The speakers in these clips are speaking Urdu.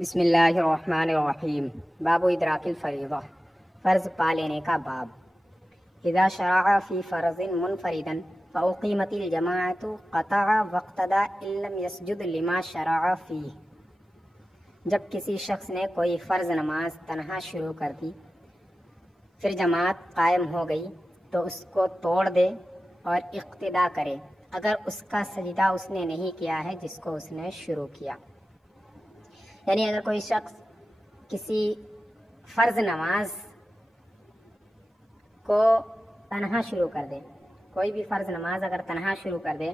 بسم اللہ الرحمن الرحیم باب ادراک الفریضہ، فرض پا لینے کا باب۔ اذا شرع فی فرض منفردا فاقیمت الجماعۃ قطع واقتدى ان لم یسجد لما شرع فیہ۔ جب کسی شخص نے کوئی فرض نماز تنہا شروع کر دی، پھر جماعت قائم ہو گئی تو اس کو توڑ دے اور اقتدا کرے اگر اس کا سجدہ اس نے نہیں کیا ہے جس کو اس نے شروع کیا۔ یعنی اگر کوئی شخص کسی فرض نماز کو تنہا شروع کر دے، کوئی بھی فرض نماز اگر تنہا شروع کر دے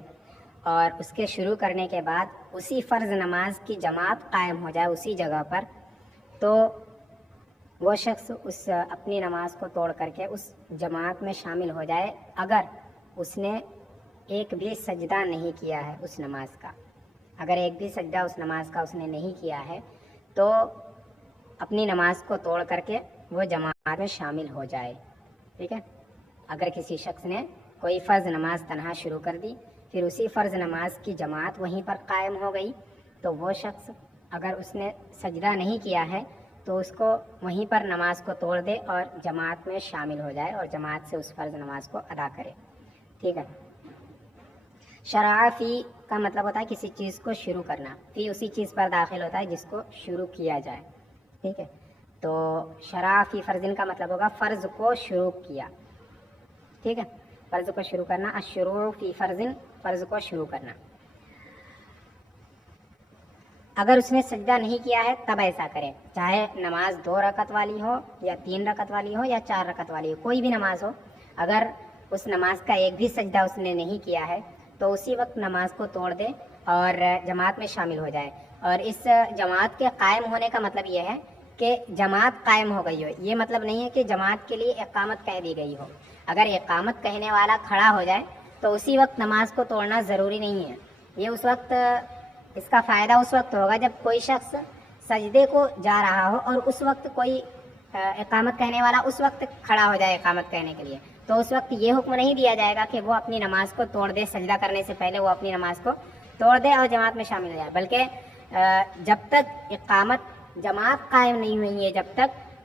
اور اس کے شروع کرنے کے بعد اسی فرض نماز کی جماعت قائم ہو جائے اسی جگہ پر، تو وہ شخص اس اپنی نماز کو توڑ کر کے اس جماعت میں شامل ہو جائے اگر اس نے ایک بھی سجدہ نہیں کیا ہے اس نماز کا۔ اگر ایک بھی سجدہ اس نماز کا اس نے نہیں کیا ہے تو اپنی نماز کو توڑ کر کے وہ جماعت میں شامل ہو جائے، ٹھیک ہے۔ اگر کسی شخص نے کوئی فرض نماز تنہا شروع کر دی، پھر اسی فرض نماز کی جماعت وہیں پر قائم ہو گئی، تو وہ شخص اگر اس نے سجدہ نہیں کیا ہے تو اس کو وہیں پر نماز کو توڑ دے اور جماعت میں شامل ہو جائے اور جماعت سے اس فرض نماز کو ادا کرے، ٹھیک ہے۔ شرع فی کا مطلب ہوتا ہے کسی چیز کو شروع کرنا، فی اسی چیز پر داخل ہوتا ہے جس کو شروع کیا جائے، ٹھیک ہے۔ تو شرع فی فرض کا مطلب ہوگا فرض کو شروع کیا، ٹھیک ہے۔ فرض کو شروع کرنا، الشروع فی فرض، فرض کو شروع کرنا۔ اگر اس نے سجدہ نہیں کیا ہے تب ایسا کرے، چاہے نماز 2 رکعت والی ہو یا 3 رکعت والی ہو یا 4 رکعت والی ہو، کوئی بھی نماز ہو، اگر اس نماز کا ایک بھی سجدہ اس نے نہیں کیا ہے تو اسی وقت نماز کو توڑ دے اور جماعت میں شامل ہو جائے۔ اور اس جماعت کے قائم ہونے کا مطلب یہ ہے کہ جماعت قائم ہو گئی ہو، یہ مطلب نہیں ہے کہ جماعت کے لیے اقامت کہہ دی گئی ہو۔ اگر اقامت کہنے والا کھڑا ہو جائے تو اسی وقت نماز کو توڑنا ضروری نہیں ہے، یہ اس وقت اس کا فائدہ اس وقت ہوگا جب کوئی شخص سجدے کو جا رہا ہو اور اس وقت کوئی اقامت کہنے والا اس وقت کھڑا ہو جائے اقامت کہنے کے لیے، تو اس وقت یہ حکم نہیں دیا جائے گا کہ وہ اپنی نماز کو توڑ دے، سجدہ کرنے سے پہلے وہ اپنی نماز کو توڑ دے اور جماعت میں شامل ہو جائے، بلکہ جب تک اقامت جماعت قائم نہیں ہوئی ہے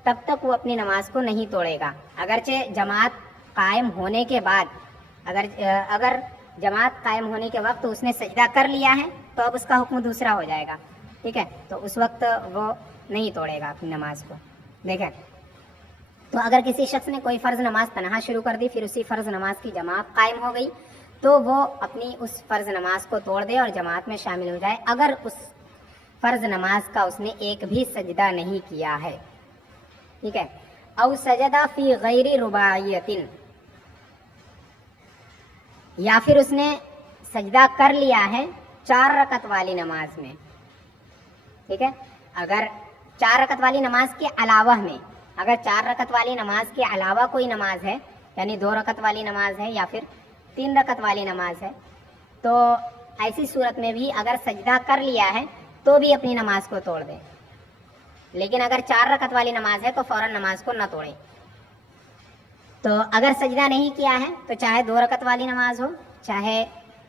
تب تک وہ اپنی نماز کو نہیں توڑے گا۔ اگرچہ جماعت قائم ہونے کے بعد اگر جماعت قائم ہونے کے وقت اس نے سجدہ کر لیا ہے تو اب اس کا حکم دوسرا ہو جائے گا، ٹھیک ہے۔ تو اس وقت وہ نہیں توڑے گا اپنی نماز کو، دیکھیں۔ تو اگر کسی شخص نے کوئی فرض نماز تنہا شروع کر دی، پھر اسی فرض نماز کی جماعت قائم ہو گئی تو وہ اپنی اس فرض نماز کو توڑ دے اور جماعت میں شامل ہو جائے اگر اس فرض نماز کا اس نے ایک بھی سجدہ نہیں کیا ہے، ٹھیک ہے۔ او سجدہ فی غیر رباعیۃ، یا پھر اس نے سجدہ کر لیا ہے 4 رکعت والی نماز میں، ٹھیک ہے۔ اگر 4 رکعت والی نماز کے علاوہ میں، اگر 4 رکعت والی نماز کے علاوہ کوئی نماز ہے، یعنی 2 رکعت والی نماز ہے یا پھر 3 رکعت والی نماز ہے، تو ایسی صورت میں بھی اگر سجدہ کر لیا ہے تو بھی اپنی نماز کو توڑ دے، لیکن اگر 4 رکعت والی نماز ہے تو فوراً نماز کو نہ توڑے۔ تو اگر سجدہ نہیں کیا ہے تو چاہے 2 رکعت والی نماز ہو، چاہے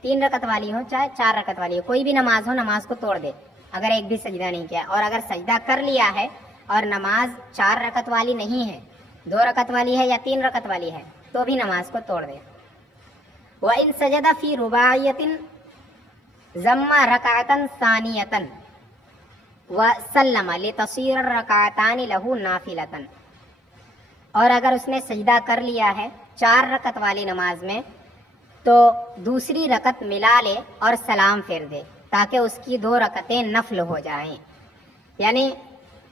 3 رکعت والی ہو، چاہے 4 رکعت والی ہو، کوئی بھی نماز ہو، نماز کو توڑ دے اگر ایک بھی سجدہ نہیں کیا۔ اور اگر سجدہ کر لیا ہے اور نماز 4 رکعت والی نہیں ہے، 2 رکعت والی ہے یا 3 رکعت والی ہے، تو بھی نماز کو توڑ دے۔ وَإِن سَجَدَ فِي رُبَاعِيَةٍ ضَمَّ رَكَعَةً ثَانِيَةً وَسَلَّمَ لِتَصِيرَ الرَّكَعَتَانِ لَهُ نَافِلَةً، اور اگر اس نے سجدہ کر لیا ہے 4 رکعت والی نماز میں تو دوسری رکعت ملا لے اور سلام پھیر دے تاکہ اس کی 2 رکعتیں نفل ہو جائیں۔ یعنی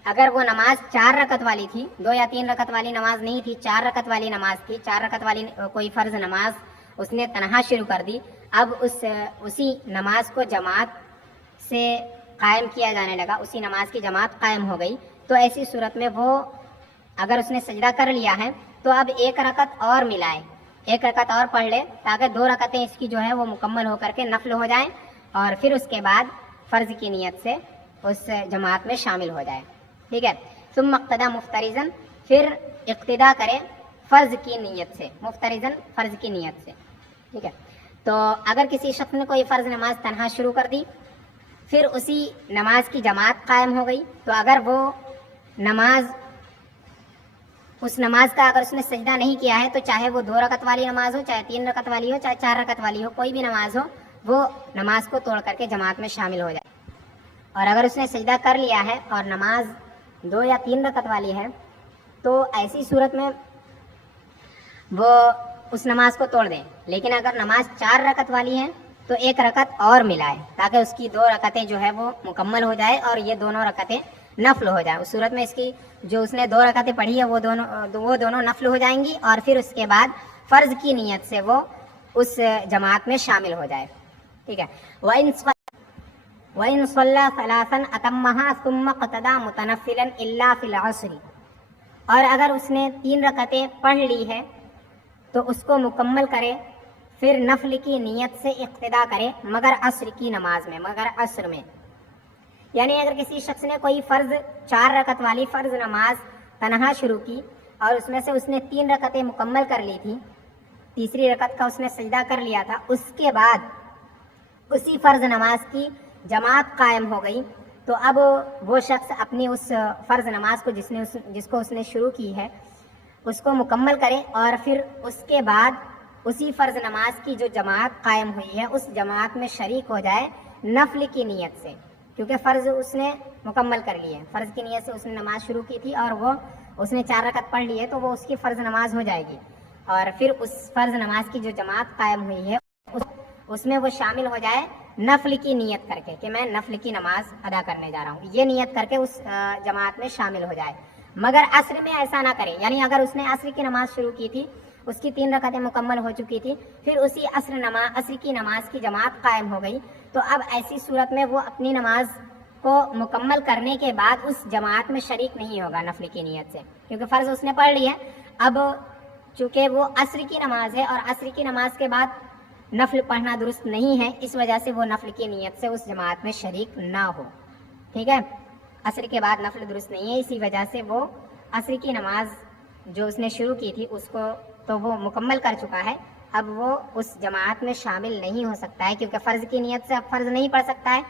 اگر وہ نماز 4 رکعت والی تھی، 2 یا 3 رکعت والی نماز نہیں تھی، 4 رکعت والی نماز تھی، 4 رکعت والی کوئی فرض نماز اس نے تنہا شروع کر دی، اب اسی نماز کو جماعت سے قائم کیا جانے لگا، اسی نماز کی جماعت قائم ہو گئی، تو ایسی صورت میں وہ اگر اس نے سجدہ کر لیا ہے تو اب 1 رکعت اور ملائے، 1 رکعت اور پڑھ لے تاکہ 2 رکعتیں اس کی جو ہے وہ مکمل ہو کر کے نفل ہو جائیں، اور پھر اس کے بعد فرض کی نیت سے اس جماعت میں شامل ہو جائے، ٹھیک ہے۔ ثم اقتدى مفترضاً، پھر اقتدا کرے فرض کی نیت سے، مفترضاً فرض کی نیت سے، ٹھیک ہے۔ تو اگر کسی شخص نے کوئی فرض نماز تنہا شروع کر دی، پھر اسی نماز کی جماعت قائم ہو گئی، تو اگر وہ نماز اس نماز کا اگر اس نے سجدہ نہیں کیا ہے تو چاہے وہ 2 رکعت والی نماز ہو، چاہے 3 رکعت والی ہو، چاہے 4 رکعت والی ہو، کوئی بھی نماز ہو، وہ نماز کو توڑ کر کے جماعت میں شامل ہو جائے۔ اور اگر اس نے سجدہ کر لیا ہے اور نماز 2 یا 3 رکعت والی ہے تو ایسی صورت میں وہ اس نماز کو توڑ دیں، لیکن اگر نماز 4 رکعت والی ہے تو 1 رکعت اور ملائے تاکہ اس کی 2 رکعتیں جو ہے وہ مکمل ہو جائے اور یہ دونوں رکعتیں نفل ہو جائیں۔ اس صورت میں اس کی جو اس نے 2 رکعتیں پڑھی ہے وہ دونوں نفل ہو جائیں گی، اور پھر اس کے بعد فرض کی نیت سے وہ اس جماعت میں شامل ہو جائے، ٹھیک ہے۔ وَإِن صَلَّى ثَلَاثًا أَتَمَّهَا ثُمَّ اقْتَدَى مُتَنَفِّلًا إِلَّا فِي الْعَصْرِ، اور اگر اس نے 3 رکعتیں پڑھ لی ہے تو اس کو مکمل کرے، پھر نفل کی نیت سے اقتدا کرے مگر عصر کی نماز میں، مگر عصر میں۔ یعنی اگر کسی شخص نے کوئی فرض 4 رکعت والی فرض نماز تنہا شروع کی اور اس میں سے اس نے 3 رکعتیں مکمل کر لی تھی، تیسری رکعت کا اس نے سجدہ کر لیا تھا، اس کے بعد اسی فرض نماز کی جماعت قائم ہو گئی، تو اب وہ شخص اپنی اس فرض نماز کو جس کو اس نے شروع کی ہے اس کو مکمل کرے، اور پھر اس کے بعد اسی فرض نماز کی جو جماعت قائم ہوئی ہے اس جماعت میں شریک ہو جائے نفل کی نیت سے، کیونکہ فرض اس نے مکمل کر لی ہے، فرض کی نیت سے اس نے نماز شروع کی تھی اور وہ اس نے 4 رکعت پڑھ لی ہے تو وہ اس کی فرض نماز ہو جائے گی، اور پھر اس فرض نماز کی جو جماعت قائم ہوئی ہے اس میں وہ شامل ہو جائے نفل کی نیت کر کے کہ میں نفل کی نماز ادا کرنے جا رہا ہوں، یہ نیت کر کے اس جماعت میں شامل ہو جائے۔ مگر عصر میں ایسا نہ کرے، یعنی اگر اس نے عصر کی نماز شروع کی تھی، اس کی 3 رکعتیں مکمل ہو چکی تھی، پھر اسی عصر کی نماز کی جماعت قائم ہو گئی، تو اب ایسی صورت میں وہ اپنی نماز کو مکمل کرنے کے بعد اس جماعت میں شریک نہیں ہوگا نفل کی نیت سے، کیونکہ فرض اس نے پڑھ لی ہے۔ اب چونکہ وہ عصر کی نماز ہے اور عصر کی نماز کے بعد نفل پڑھنا درست نہیں ہے، اس وجہ سے وہ نفل کی نیت سے اس جماعت میں شریک نہ ہو، ٹھیک ہے۔ عصر کے بعد نفل درست نہیں ہے، اسی وجہ سے وہ عصر کی نماز جو اس نے شروع کی تھی اس کو تو وہ مکمل کر چکا ہے، اب وہ اس جماعت میں شامل نہیں ہو سکتا ہے، کیونکہ فرض کی نیت سے اب فرض نہیں پڑھ سکتا ہے۔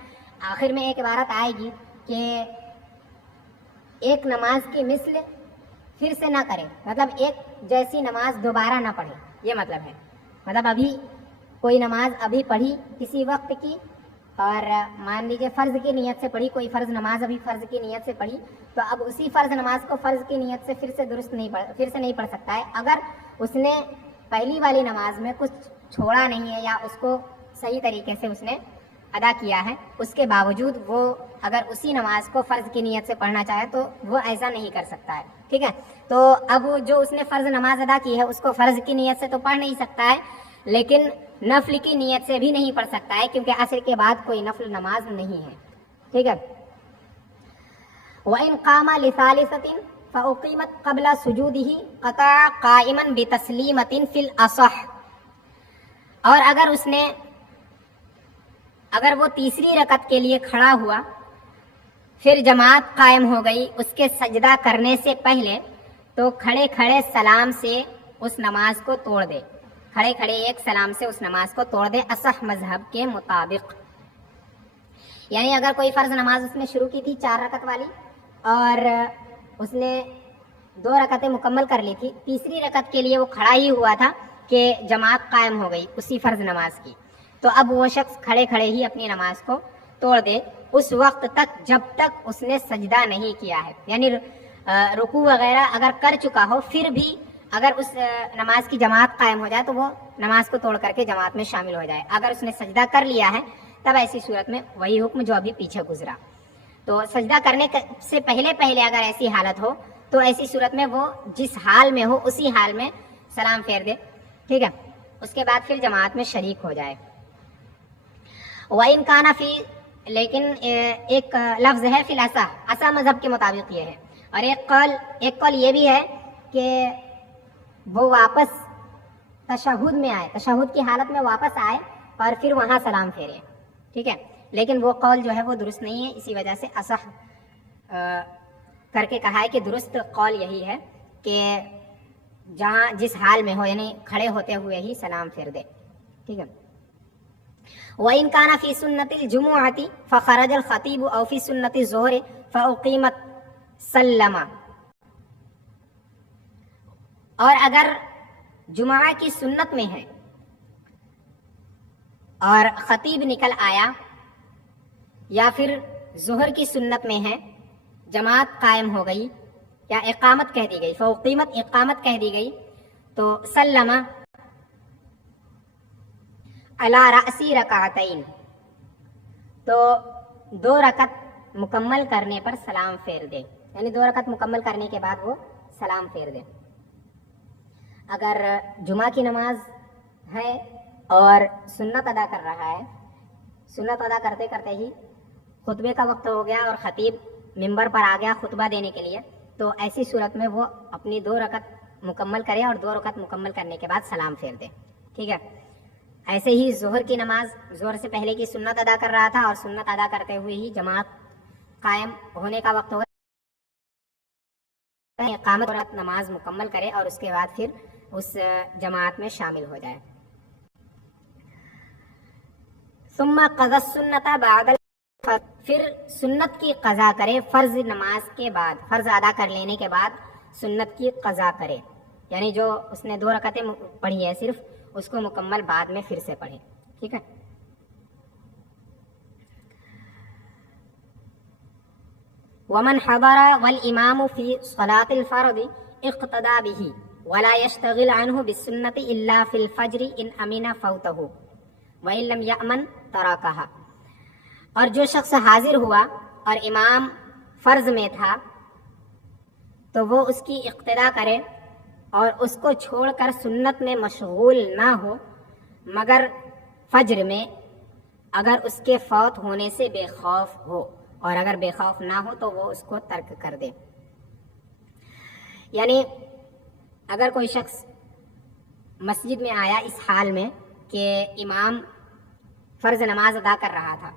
آخر میں ایک عبارت آئے گی کہ ایک نماز کی مثل پھر سے نہ کرے، مطلب ایک جیسی نماز دوبارہ نہ پڑھے، یہ مطلب ہے۔ مطلب ابھی کوئی نماز ابھی پڑھی کسی وقت کی، اور مان لیجیے فرض کی نیت سے پڑھی، کوئی فرض نماز ابھی فرض کی نیت سے پڑھی، تو اب اسی فرض نماز کو فرض کی نیت سے پھر سے نہیں پڑھ سکتا ہے، اگر اس نے پہلی والی نماز میں کچھ چھوڑا نہیں ہے یا اس کو صحیح طریقے سے اس نے ادا کیا ہے، اس کے باوجود وہ اگر اسی نماز کو فرض کی نیت سے پڑھنا چاہے تو وہ ایسا نہیں کر سکتا ہے، ٹھیک ہے۔ تو اب جو اس نے فرض نماز ادا کی ہے اس کو فرض کی نیت سے تو پڑھ نہیں سکتا ہے، لیکن نفل کی نیت سے بھی نہیں پڑھ سکتا ہے، کیونکہ عصر کے بعد کوئی نفل نماز نہیں ہے، ٹھیک ہے۔ وَإِنْ قَامَ لِثَالِثَةٍ فَأُقِيمَتْ قَبْلَ سُجُودِهِ قَطَعَ قَائِمًا بِتَسْلِيمَةٍ فِي الْأَصَحِّ، اور اگر وہ تیسری رکعت کے لیے کھڑا ہوا، پھر جماعت قائم ہو گئی اس کے سجدہ کرنے سے پہلے، تو کھڑے کھڑے سلام سے اس نماز کو توڑ دے، کھڑے کھڑے ایک سلام سے اس نماز کو توڑ دے اصح مذہب کے مطابق۔ یعنی اگر کوئی فرض نماز اس نے شروع کی تھی 4 رکعت والی اور اس نے 2 رکعتیں مکمل کر لی تھی، تیسری رکعت کے لیے وہ کھڑا ہی ہوا تھا کہ جماعت قائم ہو گئی اسی فرض نماز کی، تو اب وہ شخص کھڑے کھڑے ہی اپنی نماز کو توڑ دے اس وقت تک جب تک اس نے سجدہ نہیں کیا ہے، یعنی رکوع وغیرہ اگر کر چکا ہو پھر بھی اگر اس نماز کی جماعت قائم ہو جائے تو وہ نماز کو توڑ کر کے جماعت میں شامل ہو جائے۔ اگر اس نے سجدہ کر لیا ہے تب ایسی صورت میں وہی حکم جو ابھی پیچھے گزرا۔ تو سجدہ کرنے سے پہلے اگر ایسی حالت ہو تو ایسی صورت میں وہ جس حال میں ہو اسی حال میں سلام پھیر دے، ٹھیک ہے، اس کے بعد پھر جماعت میں شریک ہو جائے۔ وَإِنْ كَانَ فِي، لیکن ایک لفظ ہے فی الاسا مذہب کے مطابق یہ ہے، اور ایک قول یہ بھی ہے کہ وہ واپس تشہد میں آئے، تشہد کی حالت میں واپس آئے اور پھر وہاں سلام پھیرے، ٹھیک ہے، لیکن وہ قول جو ہے وہ درست نہیں ہے، اسی وجہ سے اصح کر کے کہا ہے کہ درست قول یہی ہے کہ جس حال میں ہو یعنی کھڑے ہوتے ہوئے ہی سلام پھیر دے، ٹھیک ہے۔ وَإِنْ كَانَ فِي سُنَّةِ الْجُمُعَةِ فَخَرَجَ الْخَطِيبُ أَوْ فِي سُنَّةِ الظُّهْرِ فَأُقِيمَتْ سَلَّمَ. اور اگر جمعہ کی سنت میں ہے اور خطیب نکل آیا، یا پھر ظہر کی سنت میں ہے، جماعت قائم ہو گئی یا اقامت کہہ دی گئی، فاقیمت اقامت کہہ دی گئی، تو سلم علی رأسی رکعتین، تو 2 رکعت مکمل کرنے پر سلام پھیر دے، یعنی 2 رکعت مکمل کرنے کے بعد وہ سلام پھیر دے. اگر جمعہ کی نماز ہے اور سنت ادا کر رہا ہے، سنت ادا کرتے کرتے ہی خطبے کا وقت ہو گیا اور خطیب ممبر پر آ گیا خطبہ دینے کے لیے، تو ایسی صورت میں وہ اپنی 2 رکعت مکمل کرے اور 2 رکعت مکمل کرنے کے بعد سلام پھیر دے. ٹھیک ہے. ایسے ہی ظہر کی نماز، ظہر سے پہلے کی سنت ادا کر رہا تھا اور سنت ادا کرتے ہوئے ہی جماعت قائم ہونے کا وقت ہو گیا، اقامت نماز مکمل کرے اور اس کے بعد پھر اس جماعت میں شامل ہو جائے. ثم قضى السنة بعد الفرض، پھر سنت کی قضا کرے فرض نماز کے بعد، فرض ادا کر لینے کے بعد سنت کی قضا کرے، یعنی جو اس نے 2 رکعتیں پڑھی ہے صرف اس کو مکمل بعد میں پھر سے پڑھے. ٹھیک ہے. ومن حضر والامام في صلاة الفرض اقتدى به ولا يشتغل عنه بالسنة الا في الفجر ان امن فوته وان لم يأمن تركها. اور جو شخص حاضر ہوا اور امام فرض میں تھا تو وہ اس کی اقتدا کرے اور اس کو چھوڑ کر سنت میں مشغول نہ ہو مگر فجر میں، اگر اس کے فوت ہونے سے بے خوف ہو، اور اگر بے خوف نہ ہو تو وہ اس کو ترک کر دے. یعنی اگر کوئی شخص مسجد میں آیا اس حال میں کہ امام فرض نماز ادا کر رہا تھا،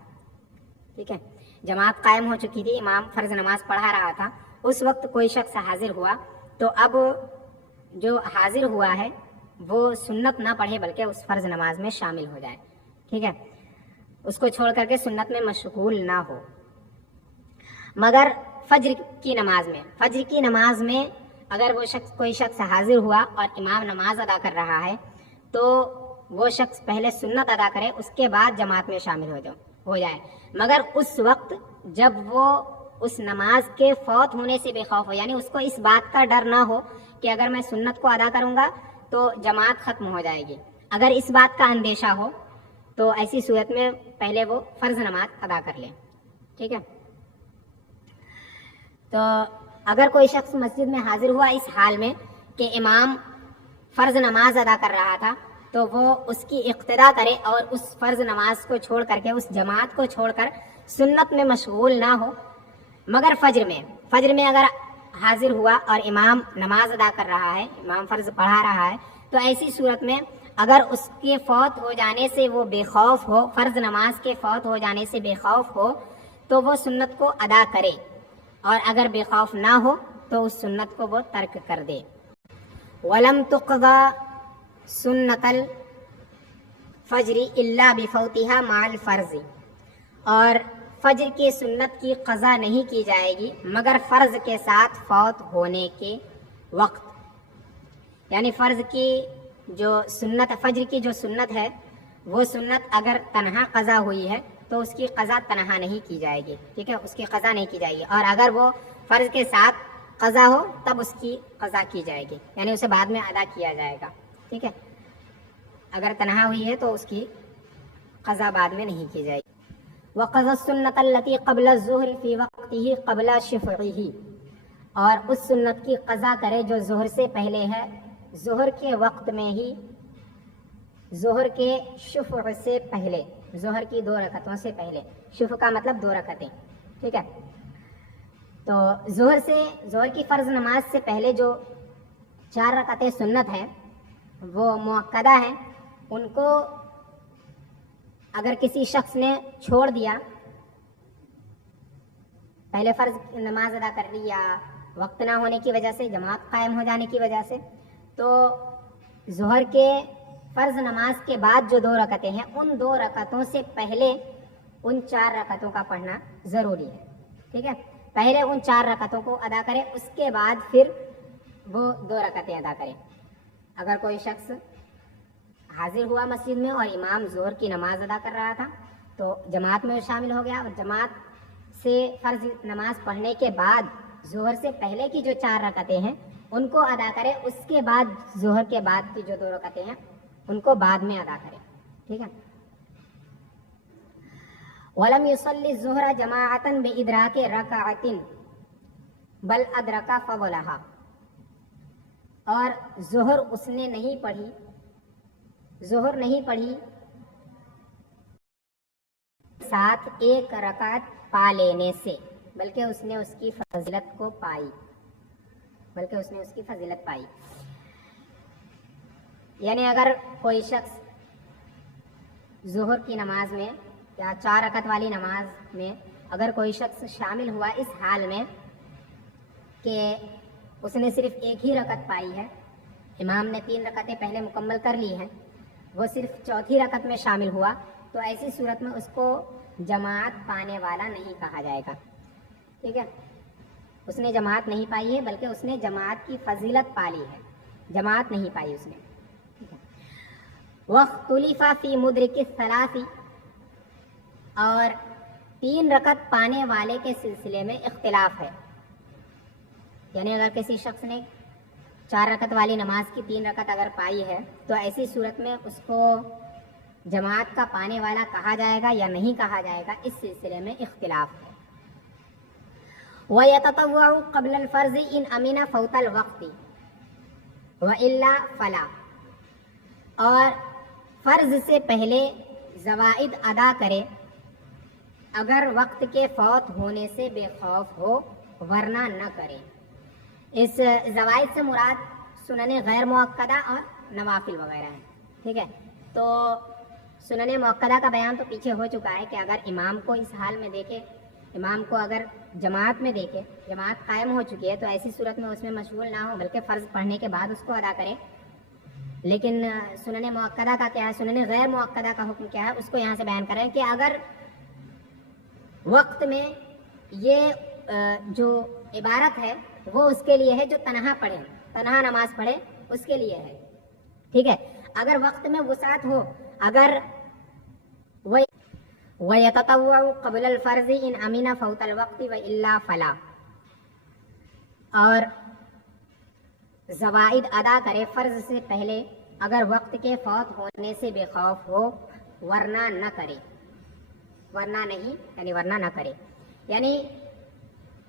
ٹھیک ہے، جماعت قائم ہو چکی تھی، امام فرض نماز پڑھا رہا تھا، اس وقت کوئی شخص حاضر ہوا، تو اب جو حاضر ہوا ہے وہ سنت نہ پڑھے بلکہ اس فرض نماز میں شامل ہو جائے. ٹھیک ہے، اس کو چھوڑ کر کے سنت میں مشغول نہ ہو مگر فجر کی نماز میں. فجر کی نماز میں اگر وہ شخص کوئی شخص حاضر ہوا اور امام نماز ادا کر رہا ہے تو وہ شخص پہلے سنت ادا کرے، اس کے بعد جماعت میں شامل ہو جائے، مگر اس وقت جب وہ اس نماز کے فوت ہونے سے بے خوف ہو، یعنی اس کو اس بات کا ڈر نہ ہو کہ اگر میں سنت کو ادا کروں گا تو جماعت ختم ہو جائے گی. اگر اس بات کا اندیشہ ہو تو ایسی صورت میں پہلے وہ فرض نماز ادا کر لے. ٹھیک ہے. تو اگر کوئی شخص مسجد میں حاضر ہوا اس حال میں کہ امام فرض نماز ادا کر رہا تھا تو وہ اس کی اقتدا کرے اور اس فرض نماز کو چھوڑ کر کے، اس جماعت کو چھوڑ کر سنت میں مشغول نہ ہو مگر فجر میں اگر حاضر ہوا اور امام نماز ادا کر رہا ہے، امام فرض پڑھا رہا ہے، تو ایسی صورت میں اگر اس کے فوت ہو جانے سے وہ بے خوف ہو، فرض نماز کے فوت ہو جانے سے بے خوف ہو تو وہ سنت کو ادا کرے، اور اگر بے خوف نہ ہو تو اس سنت کو وہ ترک کر دے. وَلَمْ تُقْضَى سُنَّةَ الْفَجْرِ إِلَّا بِفَوْتِهَا مَعَ الْفَرْضِ، اور فجر کی سنت کی قضا نہیں کی جائے گی مگر فرض کے ساتھ فوت ہونے کے وقت. یعنی فرض کی جو سنت، فجر کی جو سنت ہے وہ سنت اگر تنہا قضا ہوئی ہے تو اس کی قضا تنہا نہیں کی جائے گی. ٹھیک ہے، اس کی قضا نہیں کی جائے گی، اور اگر وہ فرض کے ساتھ قضا ہو تب اس کی قضا کی جائے گی، یعنی اسے بعد میں ادا کیا جائے گا. ٹھیک ہے، اگر تنہا ہوئی ہے تو اس کی قضا بعد میں نہیں کی جائے گی. وَقَضَى السُّنَّةَ الَّتِي قَبْلَ الظُّهْرِ فِي وَقْتِهِ قَبْلَ شِفْعِهِ، اور اس سنت کی قضا کرے جو ظہر سے پہلے ہے، ظہر کے وقت میں ہی، ظہر کے شفع سے پہلے، ظہر کی 2 رکعتوں سے پہلے. شفع کا مطلب 2 رکعتیں. ٹھیک ہے، تو ظہر کی فرض نماز سے پہلے جو 4 رکعتیں سنت ہیں وہ مؤکدہ ہیں، ان کو اگر کسی شخص نے چھوڑ دیا، پہلے فرض نماز ادا کر لی یا وقت نہ ہونے کی وجہ سے، جماعت قائم ہو جانے کی وجہ سے، تو ظہر کے فرض نماز کے بعد جو 2 رکعتیں ہیں ان 2 رکعتوں سے پہلے ان 4 رکعتوں کا پڑھنا ضروری ہے. ٹھیک ہے, پہلے ان 4 رکعتوں کو ادا کرے, اس کے بعد پھر وہ 2 رکعتیں ادا کرے. اگر کوئی شخص حاضر ہوا مسجد میں اور امام ظہر کی نماز ادا کر رہا تھا تو جماعت میں شامل ہو گیا, اور جماعت سے فرض نماز پڑھنے کے بعد ظہر سے پہلے کی جو 4 رکعتیں ہیں ان کو ادا کرے, اس کے بعد ظہر کے بعد کی جو 2 رکعتیں ہیں ان کو بعد میں ادا کرے. ٹھیک ہے. وَلَمْ يُصَلِّ الظُّهْرَ جَمَاعَةً بِإِدْرَاكِ رَكَعَةٍ بَلْ أَدْرَكَ فَضْلَهَا, اور ظہر اس نے نہیں پڑھی, ظہر نہیں پڑھی ساتھ 1 رکعت پا لینے سے, بلکہ اس نے اس کی فضیلت کو پائی, بلکہ اس نے اس کی فضیلت پائی. یعنی اگر کوئی شخص ظہر کی نماز میں یا 4 رکعت والی نماز میں اگر کوئی شخص شامل ہوا اس حال میں کہ اس نے صرف 1 ہی رکعت پائی ہے, امام نے 3 رکعتیں پہلے مکمل کر لی ہیں, وہ صرف 4تھی رکعت میں شامل ہوا, تو ایسی صورت میں اس کو جماعت پانے والا نہیں کہا جائے گا. ٹھیک ہے, اس نے جماعت نہیں پائی ہے بلکہ اس نے جماعت کی فضیلت پا لی ہے, جماعت نہیں پائی اس نے. وَاخْتُلِفَ فِي مُدْرِكِ الثَّلَاثِ, اور 3 رکعت پانے والے کے سلسلے میں اختلاف ہے. یعنی اگر کسی شخص نے 4 رکعت والی نماز کی 3 رکعت اگر پائی ہے تو ایسی صورت میں اس کو جماعت کا پانے والا کہا جائے گا یا نہیں کہا جائے گا, اس سلسلے میں اختلاف ہے. وَيَتَطَوَّعُ قَبْلَ الْفَرْضِ إِنْ أَمِنَ فَوْتَ الْوَقْتِ وَإِلَّا فَلَا, اور فرض سے پہلے زوائد ادا کرے اگر وقت کے فوت ہونے سے بے خوف ہو, ورنہ نہ کرے. اس زوائد سے مراد سنن غیر مؤکدہ اور نوافل وغیرہ ہیں. ٹھیک ہے, تو سنن مؤکدہ کا بیان تو پیچھے ہو چکا ہے کہ اگر امام کو اس حال میں دیکھے, امام کو اگر جماعت میں دیکھے, جماعت قائم ہو چکی ہے, تو ایسی صورت میں اس میں مشغول نہ ہو بلکہ فرض پڑھنے کے بعد اس کو ادا کرے. لیکن سنن مؤکدہ کا کیا ہے, سنن غیر مؤکدہ کا حکم کیا ہے, اس کو یہاں سے بیان کریں کہ اگر وقت میں یہ جو عبارت ہے وہ اس کے لیے ہے جو تنہا پڑھے, تنہا نماز پڑھے, اس کے لیے ہے. ٹھیک ہے, اگر وقت میں وسعت ہو, اگر وَيَتَطَوَّعُ قَبْلَ الْفَرْضِ إِنْ أَمِنَ فَوْتَ الْوَقْتِ وَإِلَّا فَلَا, اور زوائد ادا کرے فرض سے پہلے اگر وقت کے فوت ہونے سے بے خوف ہو, ورنہ نہ کرے, ورنہ نہیں یعنی ورنہ نہ کرے. یعنی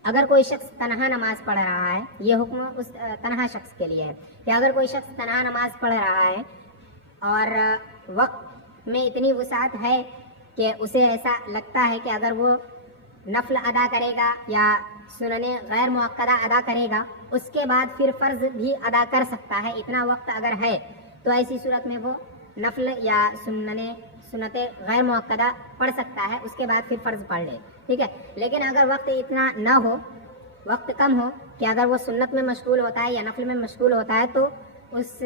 اگر کوئی شخص تنہا نماز پڑھ رہا ہے, یہ حکم اس تنہا شخص کے لیے ہے کہ اگر کوئی شخص تنہا نماز پڑھ رہا ہے اور وقت میں اتنی وسعت ہے کہ اسے ایسا لگتا ہے کہ اگر وہ نفل ادا کرے گا یا سنن غیر مؤکدہ ادا کرے گا اس کے بعد پھر فرض بھی ادا کر سکتا ہے, اتنا وقت اگر ہے, تو ایسی صورت میں وہ نفل یا سنت غیر مؤکدہ پڑھ سکتا ہے, اس کے بعد پھر فرض پڑھ لے. ٹھیک ہے, لیکن اگر وقت اتنا نہ ہو, وقت کم ہو کہ اگر وہ سنت میں مشغول ہوتا ہے یا نفل میں مشغول ہوتا ہے تو اس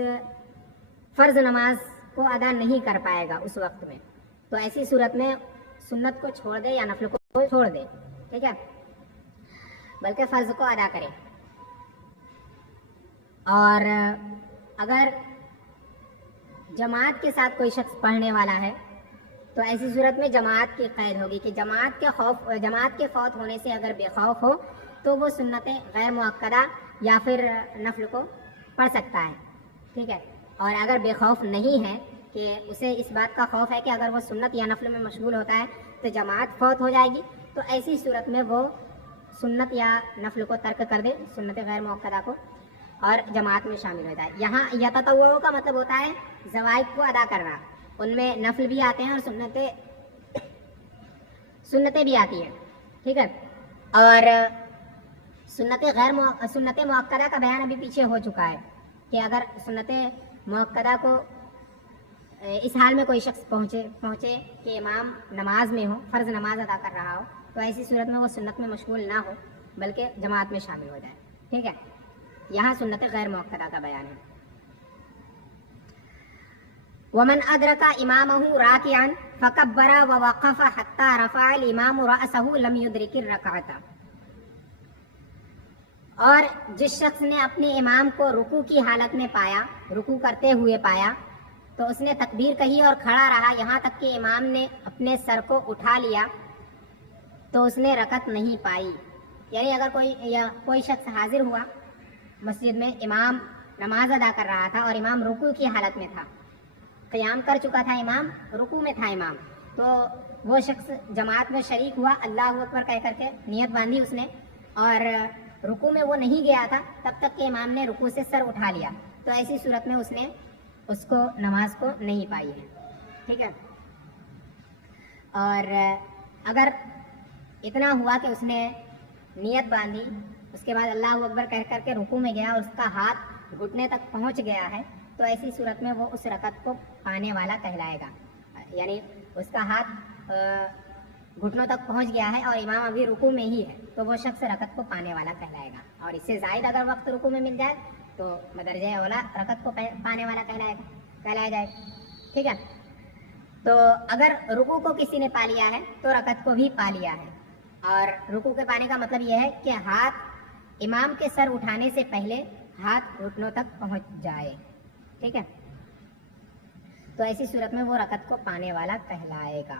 فرض نماز کو ادا نہیں کر پائے گا اس وقت میں, تو ایسی صورت میں سنت کو چھوڑ دے یا نفل کو چھوڑ دے. ٹھیک ہے, بلکہ فرض کو ادا کرے. اور اگر جماعت کے ساتھ کوئی شخص پڑھنے والا ہے تو ایسی صورت میں جماعت کی قید ہوگی کہ جماعت کے فوت ہونے سے اگر بے خوف ہو تو وہ سنت غیر مؤکدہ یا پھر نفل کو پڑھ سکتا ہے. ٹھیک ہے, اور اگر بے خوف نہیں ہے کہ اسے اس بات کا خوف ہے کہ اگر وہ سنت یا نفل میں مشغول ہوتا ہے تو جماعت فوت ہو جائے گی, تو ایسی صورت میں وہ سنت یا نفل کو ترک کر دے, سنت غیر مؤکدہ کو, اور جماعت میں شامل ہو جائے. یہاں یتطوع کا مطلب ہوتا ہے زوائد کو ادا کرنا, ان میں نفل بھی آتے ہیں اور سنتیں بھی آتی ہیں. ٹھیک ہے, اور سنت مؤکدہ کا بیان ابھی پیچھے ہو چکا ہے کہ اگر سنت مؤکدہ کو اس حال میں کوئی شخص پہنچے کہ امام نماز میں ہو, فرض نماز ادا کر رہا ہو, تو ایسی صورت میں وہ سنت میں مشغول نہ ہو بلکہ جماعت میں شامل ہو جائے. ٹھیک ہے, یہاں سنت غیر مؤکدہ کا بیان ہے. ومن ادرک امامہ راکعا فکبر ووقف حتی رفع الامام رأسہ لم یدرک الرکعۃ، اور جس شخص نے اپنے امام کو رکوع کی حالت میں پایا، رکوع کرتے ہوئے پایا، تو اس نے تکبیر کہی اور کھڑا رہا یہاں تک کہ امام نے اپنے سر کو اٹھا لیا، تو اس نے رکعت نہیں پائی۔ یعنی اگر کوئی شخص حاضر ہوا مسجد میں، امام نماز ادا کر رہا تھا اور امام رکوع کی حالت میں تھا، قیام کر چکا تھا امام، رکوع میں تھا امام، تو وہ شخص جماعت میں شریک ہوا، اللہ اکبر کہہ کر کے نیت باندھی اس نے، اور رکوع میں وہ نہیں گیا تھا تب تک کہ امام نے رکوع سے سر اٹھا لیا، تو ایسی صورت میں اس نے اس کو نماز کو نہیں پائی ہے، ٹھیک ہے۔ اور اگر اتنا ہوا کہ اس نے نیت باندھی، اس کے بعد اللہ اکبر کہہ کر کے رکوع میں گیا اور اس کا ہاتھ گھٹنے تک پہنچ گیا ہے، تو ایسی صورت میں وہ اس رکعت کو پانے والا کہلائے گا۔ یعنی اس کا ہاتھ گھٹنوں تک پہنچ گیا ہے اور امام ابھی رکوع میں ہی ہے، تو وہ شخص رکعت کو پانے والا کہلائے گا، اور اس سے زائد اگر وقت رکوع میں مل جائے تو بدرجہ اولا رکعت کو پانے والا کہلایا جائے، ٹھیک ہے۔ تو اگر رکوع کو کسی نے پا لیا ہے تو رکعت کو بھی پا لیا ہے، اور رکوع کے پانے کا مطلب یہ ہے کہ ہاتھ امام کے سر اٹھانے سے پہلے ہاتھ گھٹنوں تک پہنچ جائے، ٹھیک ہے۔ تو ایسی صورت میں وہ رکعت کو پانے والا کہلائے گا۔